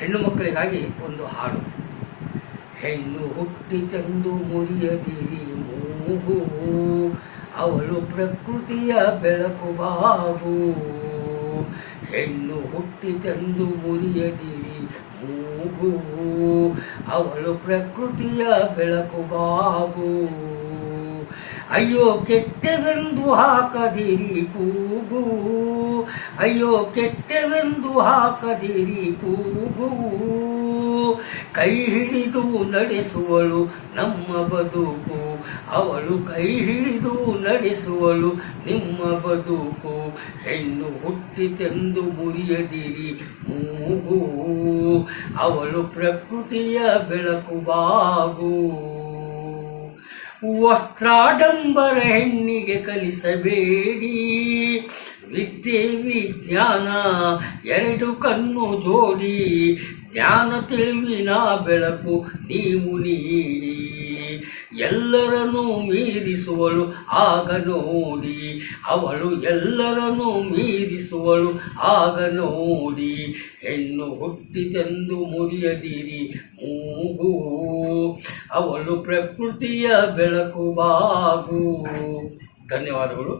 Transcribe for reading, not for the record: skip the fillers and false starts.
ಹೆಣ್ಣು ಮಕ್ಕಳಿಗಾಗಿ ಒಂದು ಹಾಡು. ಹೆಣ್ಣು ಹುಟ್ಟಿತೆಂದು ಮುರಿಯದಿರಿ ಮೂಗು, ಅವಳು ಪ್ರಕೃತಿಯ ಬೆಳಕು ಬಾಬು. ಹೆಣ್ಣು ಹುಟ್ಟಿತೆಂದು ಮುರಿಯದಿರಿ ಮೂಗು, ಅವಳು ಪ್ರಕೃತಿಯ ಬೆಳಕು ಬಾಬು. ಅಯ್ಯೋ ಕೆಟ್ಟವೆಂದು ಹಾಕದಿರಿ ಕೂಗು, ಅಯ್ಯೋ ಕೆಟ್ಟವೆಂದು ಹಾಕದಿರಿ ಕೂಗು. ಕೈ ಹಿಡಿದು ನಡೆಸುವಳು ನಮ್ಮ ಬದುಕು, ಅವಳು ಕೈ ಹಿಡಿದು ನಡೆಸುವಳು ನಿಮ್ಮ ಬದುಕು. ಹೆಣ್ಣು ಹುಟ್ಟಿತೆಂದು ಮುರಿಯದಿರಿ ಮೂಗು, ಅವಳು ಪ್ರಕೃತಿಯ ಬೆಳಕು ಬಾಬು. ವಸ್ತ್ರಾಡಂಬರ ಹೆಣ್ಣಿಗೆ ಕಲಿಸಬೇಡಿ, ವಿದ್ಯೆ ವಿಜ್ಞಾನ ಎರಡು ಕಣ್ಣು ಜೋಡಿ. ಜ್ಞಾನ ತಿಳಿವಿನ ಬೆಳಕು ನೀವು ನೀಡಿ, ಎಲ್ಲರನ್ನೂ ಮೀರಿಸುವಳು ಆಗ ನೋಡಿ. ಅವಳು ಎಲ್ಲರನ್ನೂ ಮೀರಿಸುವಳು ಆಗ ನೋಡಿ. ಹೆಣ್ಣು ಹುಟ್ಟಿತೆಂದು ಮುರಿಯದಿರಿ ಮೂಗು, ಅವಳು ಪ್ರಕೃತಿಯ ಬೆಳಕು ಬಾಬು. ಧನ್ಯವಾದಗಳು.